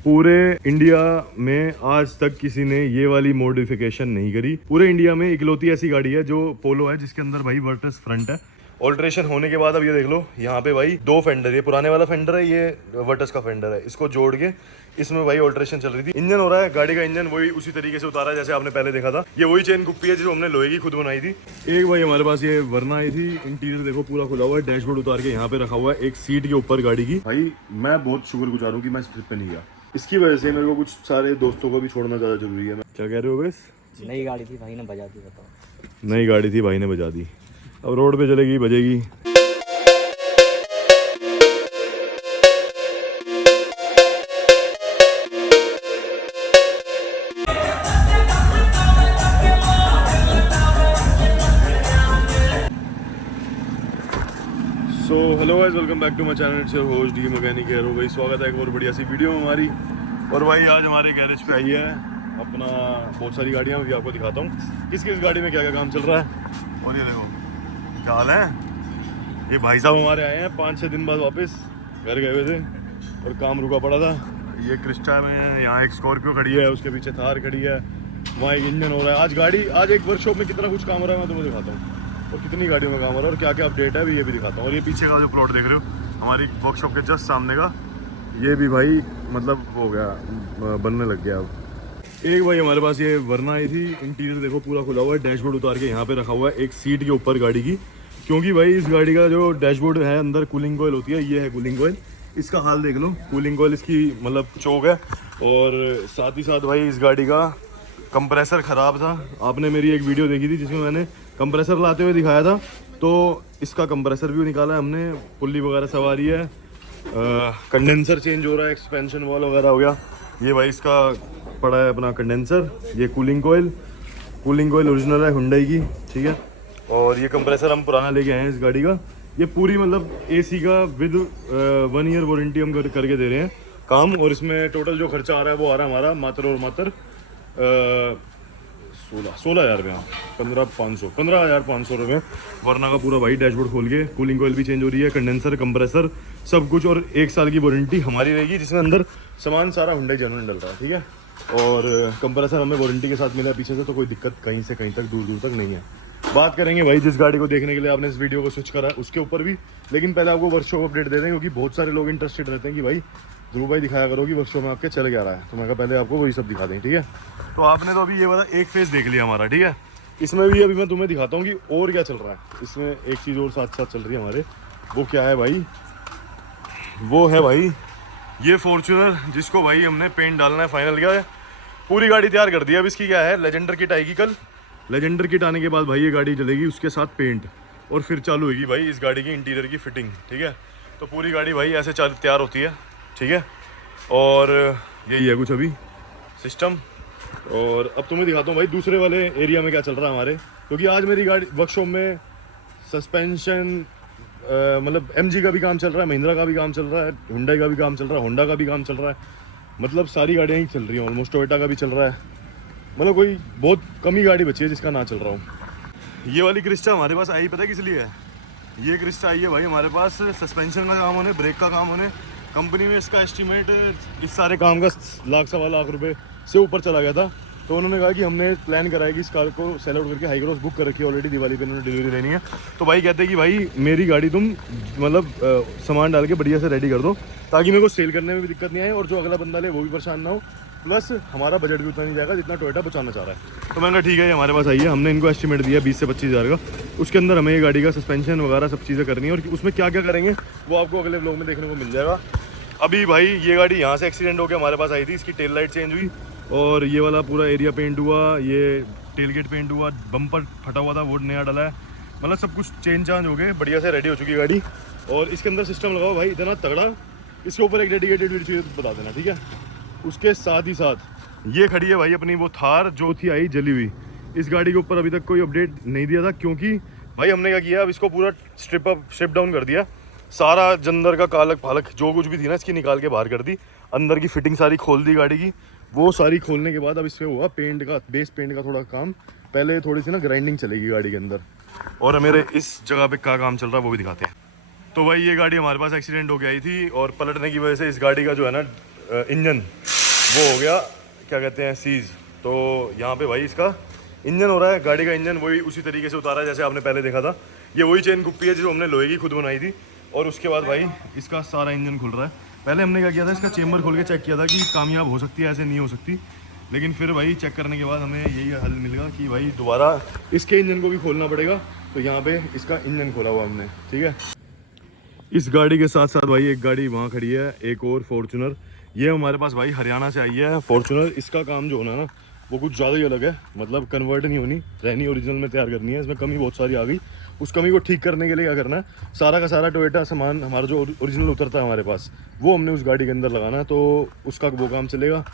पूरे इंडिया में आज तक किसी ने ये वाली मॉडिफिकेशन नहीं करी। पूरे इंडिया में इकलौती ऐसी गाड़ी है जो पोलो है जिसके अंदर भाई वर्टस फ्रंट है। ऑल्ट्रेशन होने के बाद अब ये देख लो, यहाँ पे भाई दो फेंडर, ये पुराने वाला फेंडर है, ये वर्टस का फेंडर है। इसको जोड़ के इसमें भाई ऑल्ट्रेशन चल रही थी। इंजन हो रहा है, गाड़ी का इंजन वही उसी तरीके से उतारा है जैसे आपने पहले देखा था। ये वही चेन कुप्पी है जो हमने लोहे की खुद बनाई थी। एक भाई हमारे पास ये वरना आई थी। इंटीरियर देखो पूरा खुला हुआ है, डैशबोर्ड उतार के यहाँ पे रखा हुआ है एक सीट के ऊपर गाड़ी की। भाई मैं बहुत शुक्रगुजार हूँ कि मैं इस ट्रिप पे नहीं गया। इसकी वजह से मेरे को कुछ सारे दोस्तों को भी छोड़ना ज़्यादा जरूरी है। क्या कह रहे हो बस? नई गाड़ी थी भाई ने बजा दी, बताओ। नई गाड़ी थी भाई ने बजा दी, अब रोड पे चलेगी बजेगी। So hello guys, welcome back to my channel. It's your host D mechanic है। भाई स्वागत है एक और बढ़िया सी वीडियो में हमारी। और भाई आज हमारे गैरेज पे आई है अपना बहुत सारी गाड़ियाँ, मैं भी आपको दिखाता हूँ किस किस गाड़ी में क्या क्या काम चल रहा है। और ये देखो क्या हाल है। ये भाई साहब हमारे आए हैं 5-6 दिन बाद वापस, घर गए हुए थे और काम रुका पड़ा था। ये क्रिस्टा में है, यहाँ एक स्कॉर्पियो खड़ी है, उसके पीछे थार खड़ी है, वहाँ एक इंजन हो रहा है। आज एक वर्कशॉप में कितना कुछ काम हो रहा है मैं तुम्हें दिखाता हूँ, और कितनी गाड़ियों में काम हो रहा है और क्या क्या अपडेट है ये भी दिखाता हूँ। और ये पीछे का जो प्लॉट देख रहे हो हमारी वर्कशॉप के जस्ट सामने का, ये भी भाई मतलब हो गया, बनने लग गया। अब एक भाई हमारे पास ये वरना आई थी। इंटीरियर देखो पूरा खुला हुआ है, डैशबोर्ड उतार के यहाँ पे रखा हुआ है एक सीट के ऊपर गाड़ी की। क्योंकि भाई इस गाड़ी का जो डैशबोर्ड है अंदर कूलिंग कॉइल होती है, ये है कूलिंग कॉइल। इसका हाल देख लो, कूलिंग कॉइल इसकी मतलब चौक है। और साथ ही साथ भाई इस गाड़ी का कंप्रेसर ख़राब था। आपने मेरी एक वीडियो देखी थी जिसमें मैंने कंप्रेसर लाते हुए दिखाया था, तो इसका कंप्रेसर भी निकाला है हमने। पुल्ली वगैरह सवारी है, कंडेंसर चेंज हो रहा है, एक्सपेंशन वॉल वगैरह हो गया। ये भाई इसका पड़ा है अपना कंडेंसर। ये कूलिंग कोयल ओरिजिनल है हुंडई की, ठीक है। और ये कंप्रेसर हम पुराना लेके आए हैं इस गाड़ी का। ये पूरी मतलब एसी का विद 1 ईयर वारंटी हम करके दे रहे हैं काम। और इसमें टोटल जो खर्चा आ रहा है वो आ रहा है हमारा मात्र 16,000 रुपये, 15,500 रुपये। वरना का पूरा भाई डैशबोर्ड खोल के कूलिंग कोयल भी चेंज हो रही है, कंडेंसर कंप्रेसर सब कुछ। और 1 साल की वारंटी हमारी रहेगी जिसमें अंदर सामान सारा हुंडई जेन्युइन डल रहा है, ठीक है। और कंप्रेसर हमें वारंटी के साथ मिला पीछे से, तो कोई दिक्कत कहीं से कहीं तक दूर तक नहीं है। बात करेंगे भाई जिस गाड़ी को देखने के लिए आपने इस वीडियो को स्विच करा उसके ऊपर भी, लेकिन पहले आपको वर्कशॉप अपडेट दे दें क्योंकि बहुत सारे लोग इंटरेस्टेड रहते हैं कि भाई ध्रुव भाई दिखाया करो कि वर्कशॉप में आपके चल क्या रहा है। तो मैं कहा पहले आपको वही सब दिखा दें, ठीक है। तो आपने तो अभी ये वाला एक फेज देख लिया हमारा, ठीक है। इसमें भी अभी मैं तुम्हें दिखाता हूँ कि और क्या चल रहा है। इसमें एक चीज़ और साथ साथ चल रही है हमारे, वो क्या है भाई, वो है भाई ये फॉर्च्यूनर जिसको भाई हमने पेंट डालना है, फाइनल किया है, पूरी गाड़ी तैयार कर दी। अब इसकी क्या है, लेजेंडर किट आएगी कल। लेजेंडर किट आने के बाद भाई ये गाड़ी चलेगी, उसके साथ पेंट, और फिर चालू होगी भाई इस गाड़ी की इंटीरियर की फिटिंग, ठीक है। तो पूरी गाड़ी भाई ऐसे तैयार होती है, ठीक है। और यही है कुछ अभी सिस्टम। और अब तुम्हें दिखाता हूँ भाई दूसरे वाले एरिया में क्या चल रहा है हमारे। क्योंकि आज मेरी गाड़ी वर्कशॉप में सस्पेंशन मतलब MG का भी काम चल रहा है, महिंद्रा का भी काम चल रहा है, हुंडई का भी काम चल रहा है, होंडा का भी काम चल रहा है। मतलब सारी गाड़ियाँ ही चल रही हैं ऑलमोस्ट। टोयोटा का भी चल रहा है, मतलब कोई बहुत कम ही गाड़ी बची है जिसका ना चल रहा हूँ। ये वाली क्रिस्टा हमारे पास आई पता है किस लिए है। ये क्रिस्टा आई है भाई हमारे पास सस्पेंशन का काम होने, ब्रेक का काम होने। कंपनी में इसका एस्टीमेट इस सारे काम का 1.25 लाख रुपए से ऊपर चला गया था। तो उन्होंने कहा कि हमने प्लान कराया कि इस कार को सेल आउट करके हाई क्रॉस बुक कर रखी है ऑलरेडी, दिवाली पे उन्होंने डिलीवरी लेनी है। तो भाई कहते हैं कि भाई मेरी गाड़ी तुम मतलब सामान डाल के बढ़िया से रेडी कर दो ताकि मेरे को सेल करने में भी दिक्कत नहीं आए और जो अगला बंदा ले वो भी परेशान ना हो, प्लस हमारा बजट भी उतना नहीं जाएगा जितना टोयोटा बचाना चाह रहा है। तो मैंने कहा ठीक है, ये हमारे पास आई है, हमने इनको एस्टीमेट दिया 20 से 25 हज़ार का। उसके अंदर हमें ये गाड़ी का सस्पेंशन वगैरह सब चीज़ें करनी है और उसमें क्या क्या करेंगे वो आपको अगले व्लॉग में देखने को मिल जाएगा। अभी भाई ये गाड़ी यहाँ से एक्सीडेंट होकर हमारे पास आई थी, इसकी टेल लाइट चेंज हुई और ये वाला पूरा एरिया पेंट हुआ, ये टेल गेट पेंट हुआ, बम्पर फटा हुआ था वो नया डाला है। मतलब सब कुछ चेंज चांज हो गए, बढ़िया से रेडी हो चुकी है गाड़ी। और इसके अंदर सिस्टम लगाओ भाई इतना तगड़ा, इसके ऊपर एक डेडिकेटेड वीडियो बता देना, ठीक है। उसके साथ ही साथ ये खड़ी है भाई अपनी वो थार जो थी आई जली हुई। इस गाड़ी के ऊपर अभी तक कोई अपडेट नहीं दिया था क्योंकि भाई हमने क्या किया, अब इसको पूरा स्ट्रिप डाउन कर दिया। सारा जंदर का कालक फालक जो कुछ भी थी ना इसकी निकाल के बाहर कर दी, अंदर की फिटिंग सारी खोल दी गाड़ी की। वो सारी खोलने के बाद अब इसमें हुआ पेंट का, बेस पेंट का थोड़ा काम। पहले थोड़ी सी ना ग्राइंडिंग चलेगी गाड़ी के अंदर। और मेरे इस जगह पे क्या काम चल रहा है वो भी दिखाते हैं। तो भाई ये गाड़ी हमारे पास एक्सीडेंट हो गई थी और पलटने की वजह से इस गाड़ी का जो है ना इंजन वो हो गया क्या कहते हैं सीज। तो यहाँ पे भाई इसका इंजन हो रहा है, गाड़ी का इंजन वही उसी तरीके से उतारा है जैसे आपने पहले देखा था। ये वही चेन कुप्पी है जो हमने लोहे की खुद बनाई थी। और उसके बाद भाई इसका सारा इंजन खुल रहा है। पहले हमने क्या किया था, इसका चेम्बर खोल के चेक किया था कि कामयाब हो सकती है, ऐसे नहीं हो सकती। लेकिन फिर भाई चेक करने के बाद हमें यही हल मिल गया कि भाई दोबारा इसके इंजन को भी खोलना पड़ेगा। तो यहाँ पे इसका इंजन खोला हुआ हमने, ठीक है। इस गाड़ी के साथ साथ भाई एक गाड़ी वहाँ खड़ी है, एक और फॉर्चुनर। ये हमारे पास भाई हरियाणा से आई है फॉर्चुनर। इसका काम जो होना है ना वो कुछ ज़्यादा ही अलग है, मतलब कन्वर्ट नहीं होनी, रहनी ओरिजिनल में तैयार करनी है। इसमें कमी बहुत सारी आ गई। उस कमी को ठीक करने के लिए क्या करना है, सारा का सारा टोयोटा सामान हमारा जो ओरिजिनल उतरता है हमारे पास, वो हमने उस गाड़ी के अंदर लगाना है। तो उसका वो काम चलेगा।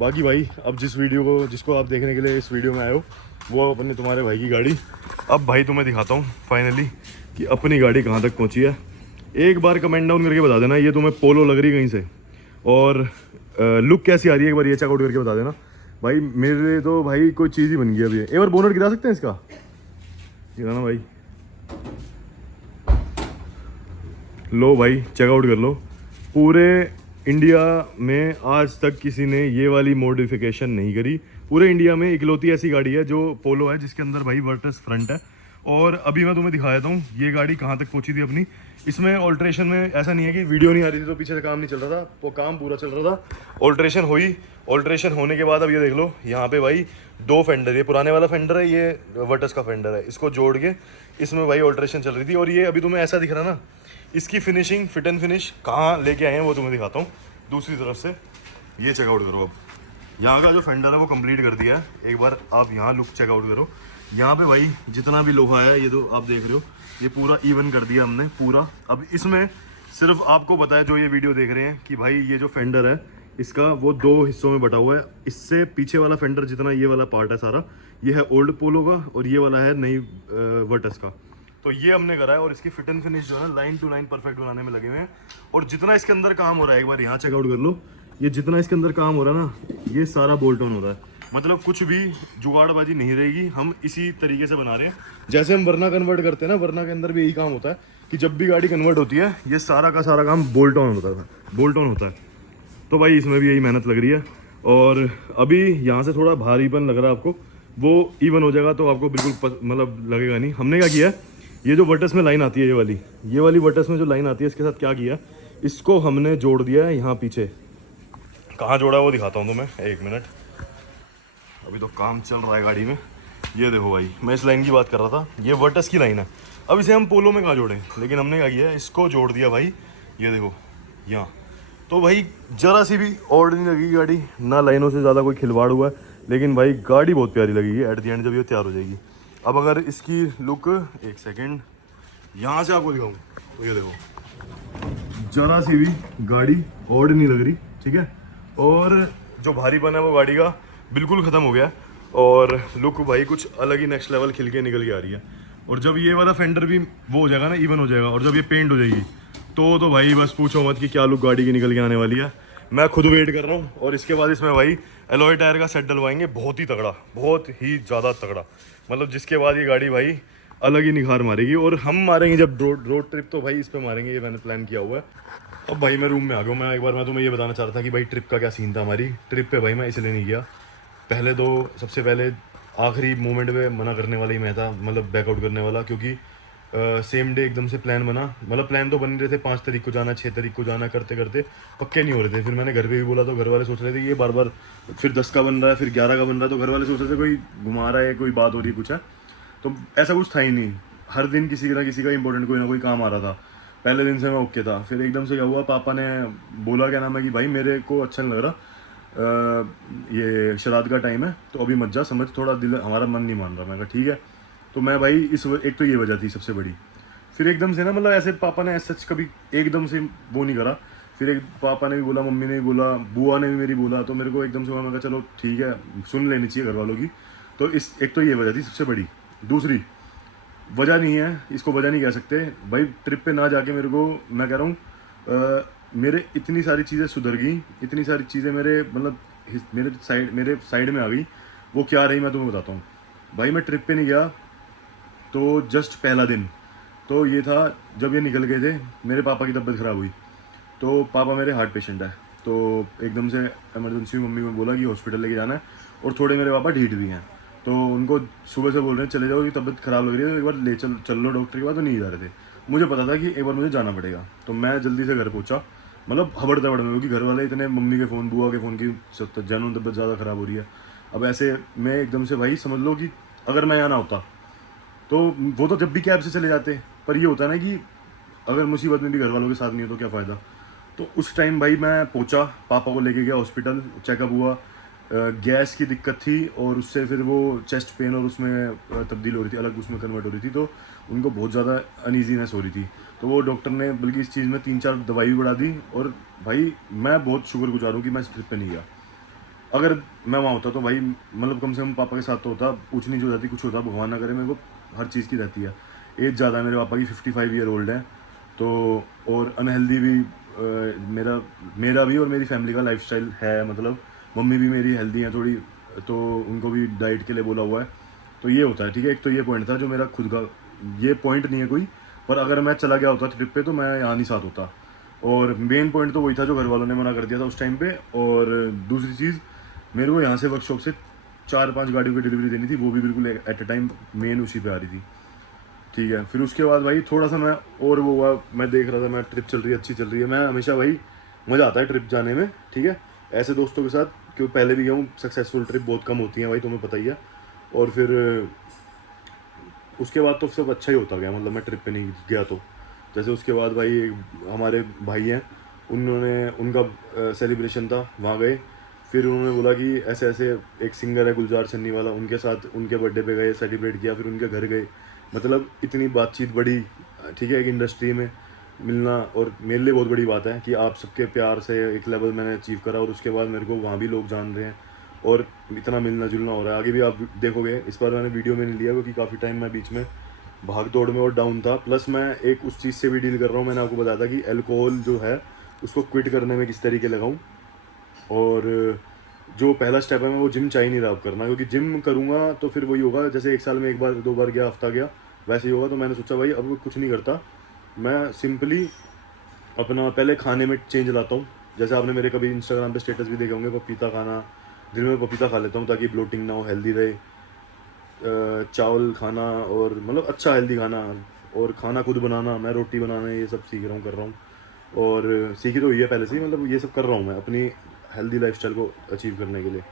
बाकी भाई अब जिसको आप देखने के लिए इस वीडियो में आए हो, वो अपने तुम्हारे भाई की गाड़ी। अब भाई तुम्हें दिखाता हूँ फाइनली कि अपनी गाड़ी कहाँ तक पहुँची है। एक बार कमेंट डाउन करके बता देना ये तुम्हें पोलो लग रही कहीं से, और लुक कैसी आ रही है एक बार ये चेकआउट करके बता देना। भाई मेरे तो भाई कोई चीज़ ही बन गई अभी। एक बार बोनट गिरा सकते हैं इसका, गिराना भाई। लो भाई चेकआउट कर लो। पूरे इंडिया में आज तक किसी ने ये वाली मॉडिफिकेशन नहीं करी। पूरे इंडिया में इकलौती ऐसी गाड़ी है जो पोलो है जिसके अंदर भाई वर्टस फ्रंट है। और अभी मैं तुम्हें दिखा देता हूँ ये गाड़ी कहाँ तक पहुँची थी अपनी। इसमें ऑल्ट्रेशन में ऐसा नहीं है कि वीडियो नहीं आ रही थी तो पीछे से काम नहीं चल रहा था, वो काम पूरा चल रहा था। ऑल्ट्रेशन हुई, ऑल्ट्रेशन होने के बाद अब ये देख लो यहाँ पे भाई दो फेंडर, ये पुराने वाला फेंडर है, ये वर्टस का फेंडर है। इसको जोड़ के इसमें भाई ऑल्ट्रेशन चल रही थी। और ये अभी तुम्हें ऐसा दिख रहा है ना, इसकी फिनिशिंग फिट एंड फिनिश कहाँ लेके आए हैं वो तुम्हें दिखाता हूँ। दूसरी तरफ से ये चेकआउट करो। अब यहाँ का जो फेंडर है वो कंप्लीट कर दिया है। एक बार आप यहाँ लुक चेकआउट करो। यहाँ पे भाई जितना भी लोहा है ये तो आप देख रहे हो, ये पूरा इवन कर दिया हमने पूरा। अब इसमें सिर्फ आपको पता है जो ये वीडियो देख रहे हैं कि भाई ये जो फेंडर है इसका वो दो हिस्सों में बटा हुआ है। इससे पीछे वाला फेंडर जितना ये वाला पार्ट है सारा, ये है ओल्ड पोलो का और ये वाला है नई वर्टस का। तो ये हमने करा है और इसकी फिट एंड फिनिश जो है लाइन टू लाइन परफेक्ट बनाने में लगे हुए हैं। और जितना इसके अंदर काम हो रहा है एक बार यहाँ चेकआउट कर लो। ये जितना इसके अंदर काम हो रहा है ना, ये सारा बोल्ट ऑन हो रहा है। मतलब कुछ भी जुगाड़बाजी नहीं रहेगी। हम इसी तरीके से बना रहे हैं जैसे हम वरना कन्वर्ट करते हैं ना, वरना के अंदर भी यही काम होता है कि जब भी गाड़ी कन्वर्ट होती है ये सारा का सारा काम बोल्ट ऑन होता है। तो भाई इसमें भी यही मेहनत लग रही है। और अभी यहाँ से थोड़ा भारीपन लग रहा है आपको, वो इवन हो जाएगा तो आपको बिल्कुल मतलब लगेगा नहीं। हमने क्या किया, ये जो वर्टस में लाइन आती है ये वाली वर्टस में जो लाइन आती है इसके साथ क्या किया, इसको हमने जोड़ दिया है यहाँ पीछे। कहाँ जोड़ा है वो दिखाता हूँ तुम्हें, एक मिनट। अभी तो काम चल रहा है गाड़ी में। ये देखो भाई मैं इस लाइन की बात कर रहा था, ये वर्टस की लाइन है। अब इसे हम पोलो में कहाँ जोड़ें, लेकिन हमने क्या किया, इसको जोड़ दिया भाई। ये देखो यहाँ। तो भाई ज़रा सी भी ऑड नहीं लगेगी गाड़ी, ना लाइनों से ज़्यादा कोई खिलवाड़ हुआ है, लेकिन भाई गाड़ी बहुत प्यारी लगेगी एट द एंड जब ये तैयार हो जाएगी। अब अगर इसकी लुक, एक सेकेंड यहाँ से आपको दिखाऊँ तो ये देखो ज़रा सी भी गाड़ी ऑड नहीं लग रही, ठीक है। और जो भारीपन है वो गाड़ी का बिल्कुल ख़त्म हो गया। और लुक भाई कुछ अलग ही नेक्स्ट लेवल खिल के निकल के आ रही है। और जब ये वाला फेंडर भी वो हो जाएगा ना, इवन हो जाएगा, और जब ये पेंट हो जाएगी तो भाई बस पूछो मत कि क्या लुक गाड़ी की निकल के आने वाली है। मैं खुद वेट कर रहा हूँ। और इसके बाद इसमें भाई एलॉय टायर का सेट डलवाएंगे, बहुत ही तगड़ा, बहुत ही ज़्यादा तगड़ा। मतलब जिसके बाद ये गाड़ी भाई अलग ही निखार मारेगी। और हम मारेंगे जब रोड ट्रिप तो भाई इस पर मारेंगे, ये मैंने प्लान किया हुआ है। अब भाई मैं रूम में आ गया हूँ। मैं तुम्हें ये बताना चाह रहा था कि भाई ट्रिप का क्या सीन था। हमारी ट्रिप पे भाई मैं इसलिए नहीं गया, पहले तो सबसे पहले आखिरी मोमेंट में मना करने वाला ही मैं था, मतलब बैकआउट करने वाला। क्योंकि सेम डे एकदम से प्लान बना, मतलब प्लान तो बन रहे थे 5 तारीख को जाना, 6 तारीख को जाना, करते करते पक्के नहीं हो रहे थे। फिर मैंने घर पे भी बोला तो घर वाले सोच रहे थे कि ये बार बार फिर 10 का बन रहा है, फिर 11 का बन रहा है। तो घर वाले सोच रहे थे कोई घुमा रहा है, कोई बात हो रही है कुछ है। तो ऐसा कुछ था ही नहीं। हर दिन किसी ना किसी का इंपॉर्टेंट कोई ना कोई काम आ रहा था। पहले दिन से मैं ओके था। फिर एकदम से क्या हुआ, पापा ने बोला क्या नाम है कि भाई मेरे को अच्छा नहीं लग रहा, ये श्राद्ध का टाइम है तो अभी मत जा, समझ, थोड़ा दिल हमारा मन नहीं मान रहा। मैं कहा ठीक है। तो मैं भाई एक तो ये वजह थी सबसे बड़ी। फिर एकदम से ना, मतलब ऐसे पापा ने सच कभी एकदम से वो नहीं करा। फिर एक पापा ने भी बोला, मम्मी ने भी बोला, बुआ ने भी मेरी बोला, तो मेरे को एकदम से मैं कहा चलो ठीक है, सुन लेनी चाहिए घर वालों की। तो एक तो ये वजह थी सबसे बड़ी। दूसरी वजह नहीं है, इसको वजह नहीं कह सकते भाई, ट्रिप पे ना जाके मेरे को, मैं कह रहा हूँ मेरे इतनी सारी चीज़ें सुधर गई, इतनी सारी चीज़ें मेरे मतलब मेरे साइड में आ गई। वो क्या रही मैं तुम्हें बताता हूँ। भाई मैं ट्रिप पे नहीं गया तो जस्ट पहला दिन तो ये था जब ये निकल गए थे, मेरे पापा की तबीयत ख़राब हुई। तो पापा मेरे हार्ट पेशेंट है, तो एकदम से इमरजेंसी में मम्मी को बोला कि हॉस्पिटल लेके जाना है, और थोड़े मेरे पापा ढीठ भी हैं, तो उनको सुबह से बोल रहे हैं चले जाओ, कि तबीयत खराब लग रही है तो एक बार ले चल लो डॉक्टर के पास, तो नहीं जा रहे थे। मुझे पता था कि एक बार मुझे जाना पड़ेगा, तो मैं जल्दी से घर पहुंचा, मतलब हबड़ तबड़ में, क्योंकि घर वाले इतने, मम्मी के फ़ोन, बुआ के फ़ोन की जानू तबीयत ज़्यादा ख़राब हो रही है। अब ऐसे मैं एकदम से भाई समझ लो कि अगर मैं यहाँ ना होता तो वो तो जब भी कैब से चले जाते, पर ये होता है ना कि अगर मुसीबत में भी घर वालों के साथ नहीं हो तो क्या फ़ायदा। तो उस टाइम भाई मैं पहुंचा, पापा को लेके गया हॉस्पिटल, चेकअप हुआ, गैस की दिक्कत थी और उससे फिर वो चेस्ट पेन और उसमें तब्दील हो रही थी, अलग उसमें कन्वर्ट हो रही थी, तो उनको बहुत ज़्यादा अनईजीनेस हो रही थी। तो वो डॉक्टर ने बल्कि इस चीज़ में 3-4 दवाई भी बढ़ा दी, और भाई मैं बहुत शुक्रगुजार हूँ कि मैं इस ट्रिप पे नहीं गया। अगर मैं वहाँ होता तो भाई मतलब कम से कम पापा के साथ तो होता, ऊँच नीच हो जाती, कुछ होता, भगवान ना करे, मेरे को हर चीज़ की रहती है। एज ज़्यादा है मेरे पापा की, 55 ईयर ओल्ड है, तो और अनहेल्दी भी मेरा भी और मेरी फैमिली का लाइफस्टाइल है, मतलब मम्मी भी मेरी हेल्दी हैं थोड़ी, तो उनको भी डाइट के लिए बोला हुआ है। तो ये होता है, ठीक है। एक तो ये पॉइंट था जो मेरा खुद का, ये पॉइंट नहीं है कोई, पर अगर मैं चला गया होता ट्रिप पे तो मैं यहाँ नहीं साथ होता। और मेन पॉइंट तो वही था जो घर वालों ने मना कर दिया था उस टाइम पे। और दूसरी चीज़, मेरे को यहाँ से वर्कशॉप से 4-5 गाड़ियों की डिलीवरी देनी थी, वो भी बिल्कुल एट अ टाइम मेन उसी पे आ रही थी, ठीक है। फिर उसके बाद भाई थोड़ा सा मैं और वो हुआ, मैं देख रहा था मैं ट्रिप चल रही है, अच्छी चल रही है। मैं हमेशा भाई मज़ा आता है ट्रिप जाने में, ठीक है, ऐसे दोस्तों के साथ, क्योंकि पहले भी गया हूँ, सक्सेसफुल ट्रिप बहुत कम होती हैं भाई, तुम्हें पता ही है। और फिर उसके बाद तो सब अच्छा ही होता गया, मतलब मैं ट्रिप पे नहीं गया तो। जैसे उसके बाद भाई हमारे भाई हैं, उन्होंने, उनका सेलिब्रेशन था, वहाँ गए। फिर उन्होंने बोला कि ऐसे ऐसे एक सिंगर है गुलजार चन्नी वाला, उनके साथ उनके बर्थडे पे गए, सेलिब्रेट किया, फिर उनके घर गए। मतलब इतनी बातचीत बढ़ी, ठीक है, एक इंडस्ट्री में मिलना, और मेरे लिए बहुत बड़ी बात है कि आप सबके प्यार से एक लेवल मैंने अचीव करा, और उसके बाद मेरे को वहाँ भी लोग जान रहे हैं और इतना मिलना जुलना हो रहा है। आगे भी आप देखोगे, इस बार मैंने वीडियो में नहीं लिया क्योंकि काफ़ी टाइम मैं बीच में भाग दौड़ में और डाउन था, प्लस मैं एक उस चीज़ से भी डील कर रहा हूँ। मैंने आपको बताया था कि अल्कोहल जो है उसको क्विट करने में किस तरीके लगाऊँ, और जो पहला स्टेप है मैं वो जिम चाह नहीं रहा अब करना, क्योंकि जिम करूँगा तो फिर वही होगा जैसे एक साल में 1 बार 2 बार गया, हफ्ता गया, वैसे ही होगा। तो मैंने सोचा भाई अब कुछ नहीं करता, मैं सिंपली अपना पहले खाने में चेंज लाता हूँ। जैसे आपने मेरे कभी इंस्टाग्राम पे स्टेटस भी देखे होंगे, पपीता खाना, दिन में पपीता खा लेता हूँ ताकि ब्लोटिंग ना हो, हेल्दी रहे। चावल खाना, और मतलब अच्छा हेल्दी खाना, और खाना खुद बनाना, मैं रोटी बनाना ये सब सीख रहा हूँ, कर रहा हूँ। और सीखी तो हुई है पहले से ही, मतलब ये सब कर रहा हूँ मैं अपनी हेल्दी लाइफस्टाइल को अचीव करने के लिए।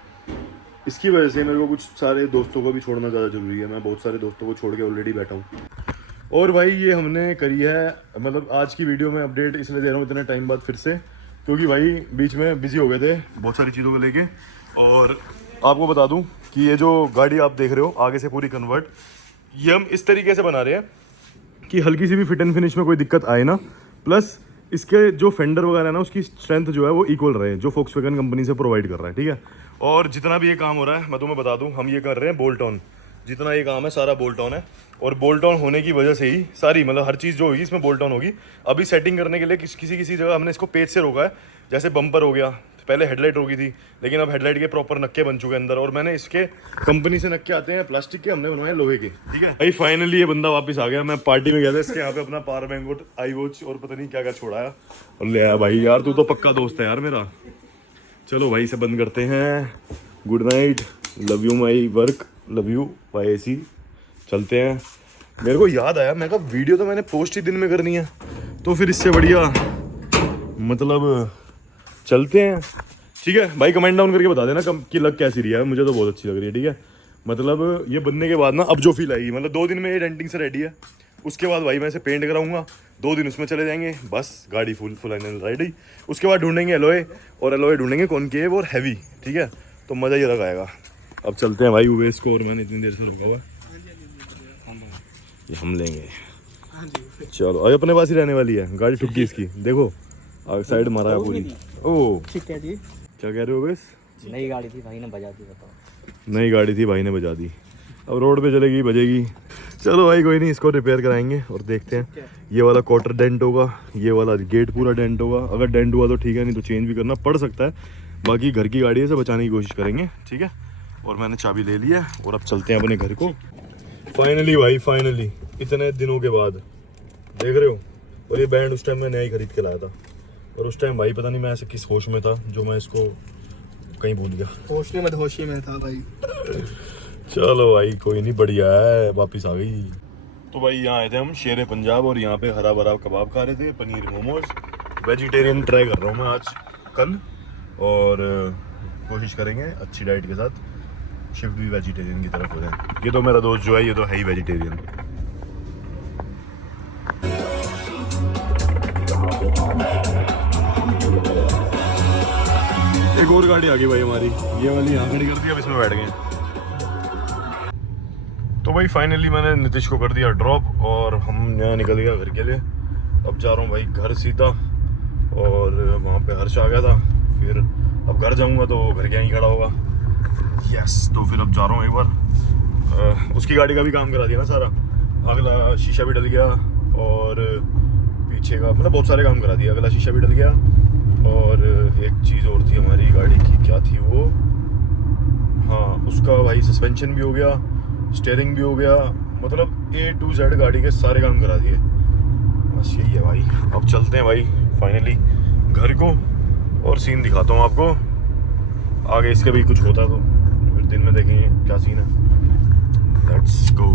इसकी वजह से मेरे को कुछ सारे दोस्तों को भी छोड़ना ज़्यादा ज़रूरी है। मैं बहुत सारे दोस्तों को छोड़ के ऑलरेडी बैठा हूँ। और भाई ये हमने करी है, मतलब आज की वीडियो में अपडेट इसलिए दे रहा हूँ इतने टाइम बाद फिर से, क्योंकि भाई बीच में बिजी हो गए थे बहुत सारी चीज़ों को लेके। और आपको बता दूं कि ये जो गाड़ी आप देख रहे हो आगे से पूरी कन्वर्ट, ये हम इस तरीके से बना रहे हैं कि हल्की सी भी फिट एंड फिनिश में कोई दिक्कत आए ना, प्लस इसके जो फेंडर वगैरह है ना उसकी स्ट्रेंथ जो है वो इक्वल रहे, जो फोक्सवैगन कंपनी से प्रोवाइड कर रहा है, ठीक है। और जितना भी ये काम हो रहा है मैं तुम्हें बता दूं, हम ये कर रहे हैं बोल्ट ऑन, जितना ये काम है सारा बोल्ट ऑन है। और बोल्ट ऑन होने की वजह से ही सारी, मतलब हर चीज़ जो होगी इसमें बोल्ट ऑन होगी। अभी सेटिंग करने के लिए किसी जगह हमने इसको पेज से रोका है, जैसे बम्पर हो गया, पहले हेडलाइट रोकी थी, लेकिन अब हेडलाइट के प्रॉपर नक्के बन चुके हैं अंदर। और मैंने इसके कंपनी से नक्के आते हैं प्लास्टिक के, हमने बनवाए लोहे के, ठीक है भाई। फाइनली ये बंदा वापस आ गया। मैं पार्टी में गया था इसके यहाँ पे, अपना पावर बैंक और आई वॉच और पता नहीं क्या क्या छोड़ाया और ले आया भाई। यार तू तो पक्का दोस्त है यार मेरा। चलो भाई इसे बंद करते हैं। Good night, love you my work, love you my AC। चलते हैं। मेरे को याद आया, मैं कहा वीडियो तो मैंने पोस्ट ही दिन में करनी है, तो फिर इससे बढ़िया मतलब चलते हैं, ठीक है भाई। कमेंट डाउन करके बता देना कम की लग कैसी रही है, मुझे तो बहुत अच्छी लग रही है, ठीक है। मतलब ये बनने के बाद ना अब जो फील आएगी, मतलब 2 दिन में ये डेंटिंग से रेडी है, उसके बाद भाई मैं इसे पेंट कराऊंगा, 2 दिन उसमें चले जाएंगे, बस गाड़ी फुल फाइनल रेडी। उसके बाद ढूंढेंगे एलोए, और एलोए ढूंढेंगे कॉनकेव और हैवी, ठीक है, तो मज़ा ये लगाएगा। अब चलते हैं भाई उवेश को, और मैंने इतनी देर से रुका हुआ, ये हम लेंगे। चलो अभी अपने पास ही रहने वाली है गाड़ी, ठुकी इसकी देखो, साइड मारा है पूरी। ओह ठीक है जी, क्या कह रहे हो उवेश? नई गाड़ी थी भाई ने बजा दी, बताओ। नई गाड़ी थी भाई ने बजा दी, अब रोड पे चलेगी बजेगी। चलो भाई कोई नहीं, इसको रिपेयर कराएंगे और देखते हैं। ये वाला क्वार्टर डेंट होगा, ये वाला गेट पूरा डेंट होगा। अगर डेंट हुआ तो ठीक है, नहीं तो चेंज भी करना पड़ सकता है। बाकी घर की गाड़ी है, से बचाने की कोशिश करेंगे, ठीक है। और मैंने चाबी ले ली है और अब चलते हैं अपने घर को। फाइनली भाई, फाइनली इतने दिनों के बाद, देख रहे हो। और ये बैंड उस टाइम मैं नया ही खरीद के लाया था, और उस टाइम भाई पता नहीं मैं ऐसे किस होश में था जो मैं इसको कहीं भूल गया। होशी मदहोशी में था भाई। चलो भाई कोई नहीं, बढ़िया है, वापिस आ गई। तो भाई यहाँ आए थे हम शेर पंजाब और यहाँ पे हरा भरा कबाब खा रहे थे, पनीर मोमोज। वेजिटेरियन ट्राई कर रहा हूँ मैं आज कल, और कोशिश करेंगे अच्छी डाइट के साथ शिफ्ट भी वेजिटेरियन की तरफ हो जाए। ये तो मेरा दोस्त जो है ये तो है ही वेजिटेरियन। एक और गाड़ी आ गई भाई हमारी, ये वाली यहाँ खड़ी कर दी, अब इसमें बैठ गए। तो भाई फाइनली मैंने नीतीश को कर दिया ड्रॉप और हम यहाँ निकल गया घर के लिए। अब जा रहा हूँ भाई घर सीधा, और वहाँ पे हर्ष आ गया था, फिर अब घर जाऊँगा तो घर के यहीं खड़ा होगा। यस, तो फिर अब जा रहा हूँ एक बार। उसकी गाड़ी का भी काम करा दिया ना सारा, अगला शीशा भी डल गया और पीछे का मतलब बहुत सारे काम करा दिया, अगला शीशा भी डल गया। और एक चीज़ और थी हमारी गाड़ी की, क्या थी वो, हाँ उसका भाई सस्पेंशन भी हो गया, स्टीयरिंग भी हो गया, मतलब A to Z गाड़ी के सारे काम करा दिए। बस यही है भाई। अब चलते हैं भाई फाइनली घर को, और सीन दिखाता हूँ आपको आगे इसके भी कुछ होता तो फिर दिन में देखेंगे क्या सीन है। Let's go.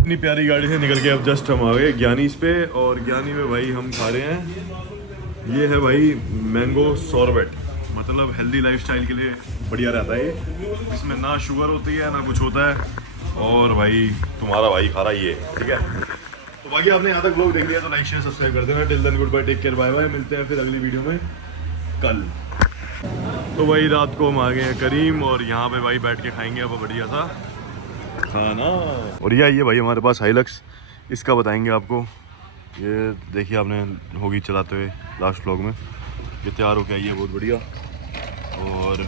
इतनी प्यारी गाड़ी से निकल के अब जस्ट हम आ गए ज्ञानीज पे, और ज्ञानी में भाई हम खा रहे हैं, ये है भाई मैंगो सॉर्बेट, मतलब हेल्दी लाइफस्टाइल के लिए बढ़िया रहता है ये। इसमें ना शुगर होती है ना कुछ होता है, और भाई तुम्हारा भाई खा रहा ही है, ठीक है। तो बाकी आपने यहाँ तक व्लॉग देख लिया तो लाइक शेयर सब्सक्राइब कर देना। Till then good bye, take care, bye bye. मिलते हैं फिर अगली वीडियो में कल। तो भाई रात को हम आ गए हैं करीम, और यहाँ पे भाई बैठ के खाएंगे अब बढ़िया सा खाना। और ये आइए भाई हमारे पास हाइलक्स, इसका बताएंगे आपको। ये देखिए आपने होगी चलाते हुए लास्ट व्लॉग में, ये तैयार हो गया, ये बहुत बढ़िया, और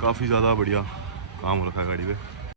काफ़ी ज़्यादा बढ़िया काम हो रखा है गाड़ी पे।